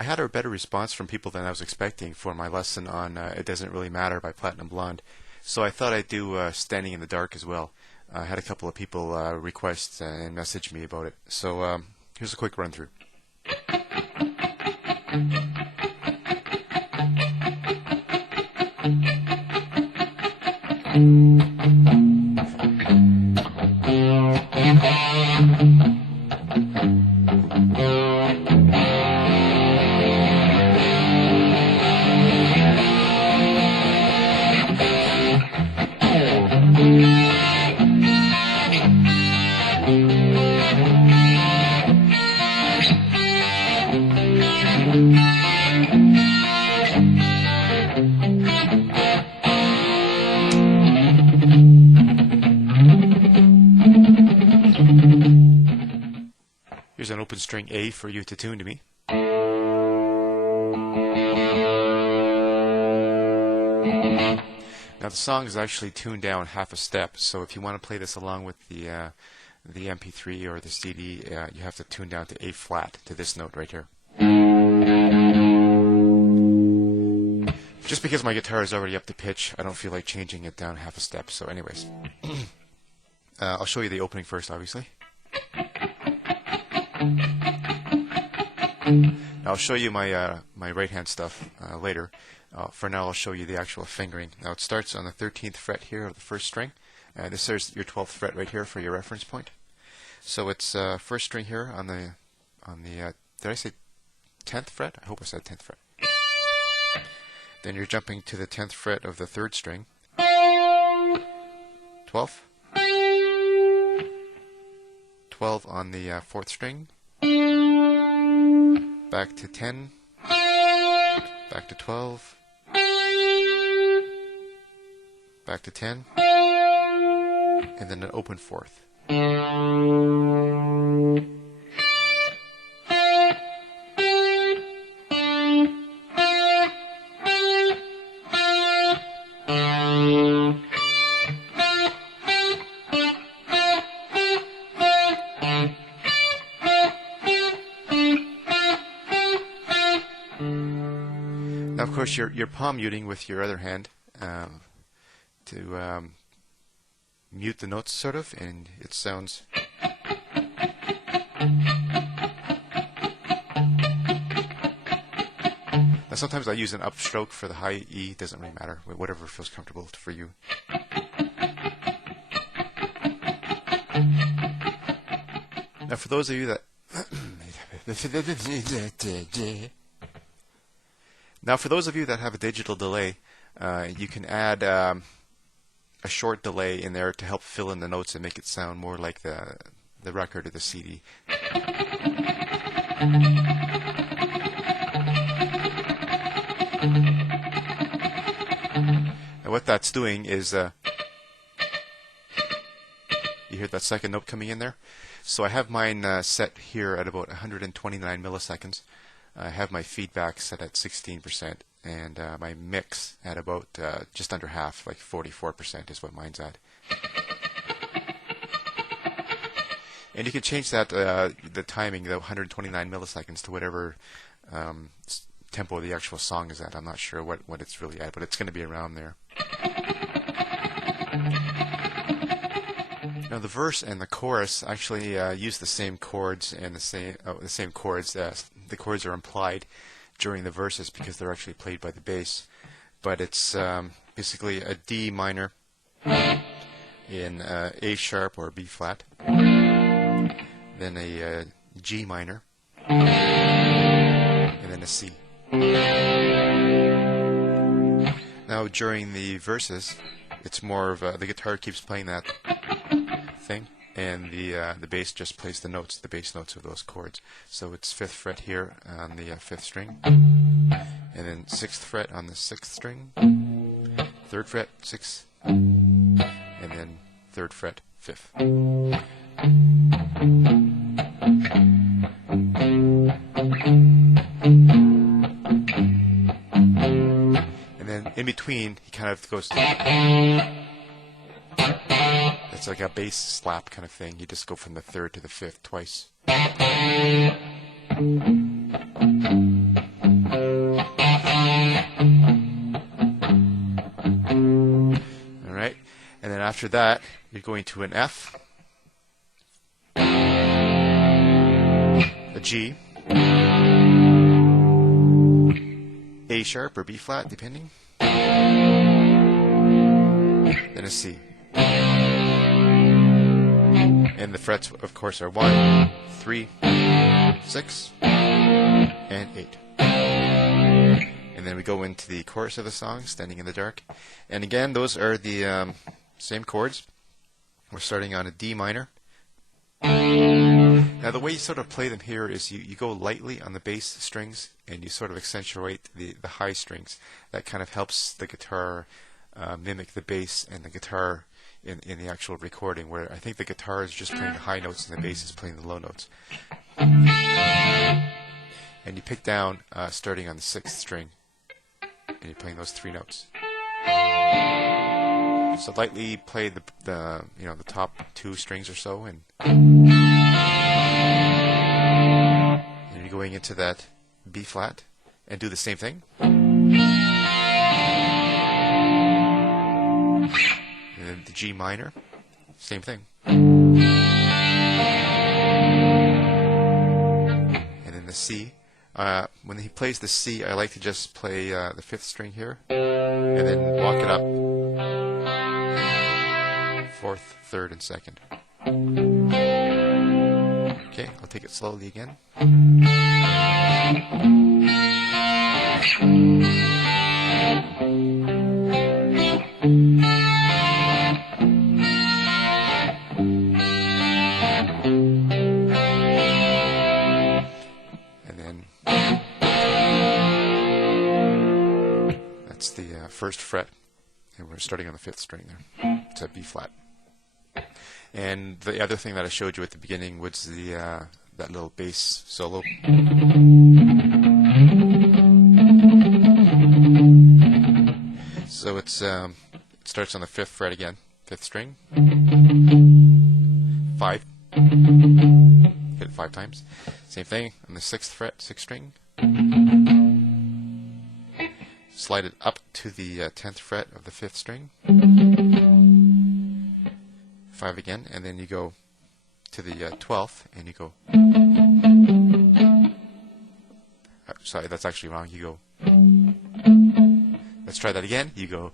I had a better response from people than I was expecting for my lesson on It Doesn't Really Matter by Platinum Blonde. So I thought I'd do Standing in the Dark as well. I had a couple of people request and message me about it. So here's a quick run through. Here's an open string A for you to tune to me. Now the song is actually tuned down half a step, so if you want to play this along with the MP3 or the CD, you have to tune down to A flat, to this note right here. Just because my guitar is already up to pitch, I don't feel like changing it down half a step. So anyways, I'll show you the opening first, obviously. I'll show you my my right hand stuff later. For now, I'll show you the actual fingering. Now it starts on the 13th fret here of the first string. This is your 12th fret right here for your reference point. So it's first string here on the did I say 10th fret? I hope I said 10th fret. Then you're jumping to the 10th fret of the third string. 12th. 12 on the 4th string. Back to 10. Back to 12. Back to 10. And then an open 4th. Now, of course, you're palm muting with your other hand to mute the notes, sort of, and it sounds. Now, sometimes I use an upstroke for the high E. Doesn't really matter. Whatever feels comfortable for you. Now, for those of you that have a digital delay, you can add a short delay in there to help fill in the notes and make it sound more like the record or the CD. And what that's doing is you hear that second note coming in there? So I have mine set here at about 129 milliseconds. I have my feedback set at 16%, and my mix at about just under half, like 44% is what mine's at. And you can change that, the timing, the 129 milliseconds, to whatever tempo the actual song is at. I'm not sure what it's really at, but it's going to be around there. Now the verse and the chorus actually use the same chords and the same chords. The chords are implied during the verses because they're actually played by the bass. But it's basically a D minor in A sharp or B flat, then a G minor, and then a C. Now during the verses, it's more of the guitar keeps playing that thing, and the bass just plays the notes, the bass notes of those chords. So it's 5th fret here on the 5th string, and then 6th fret on the 6th string, 3rd fret 6th, and then 3rd fret 5th. And then in between, he kind of goes. It's like a bass slap kind of thing. You just go from the 3rd to the 5th twice. After that, you're going to an F, a G, A sharp or B flat, depending, then a C. And the frets, of course, are 1, 3, 6, and 8. And then we go into the chorus of the song, Standing in the Dark. And again, those are the same chords. We're starting on a D minor. Now the way you sort of play them here is you go lightly on the bass strings and you sort of accentuate the high strings. That kind of helps the guitar mimic the bass and the guitar in the actual recording, where I think the guitar is just playing the high notes and the bass is playing the low notes. And you pick down starting on the 6th string and you're playing those 3 notes. So lightly play the top 2 strings or so, and you're going into that B flat and do the same thing. And then the G minor, same thing. And then the C. When he plays the C, I like to just play the 5th string here and then walk it up 4th, 3rd, and 2nd. Okay, I'll take it slowly again. And then that's the 1st fret, and we're starting on the 5th string there. It's a B flat. And the other thing that I showed you at the beginning was the that little bass solo. So it's it starts on the 5th fret again, 5th string, 5, hit it 5 times. Same thing on the 6th fret, 6th string. Slide it up to the 10th fret of the 5th string. 5 again, and then you go to the 12th, and you go. Sorry, that's actually wrong. You go. Let's try that again. You go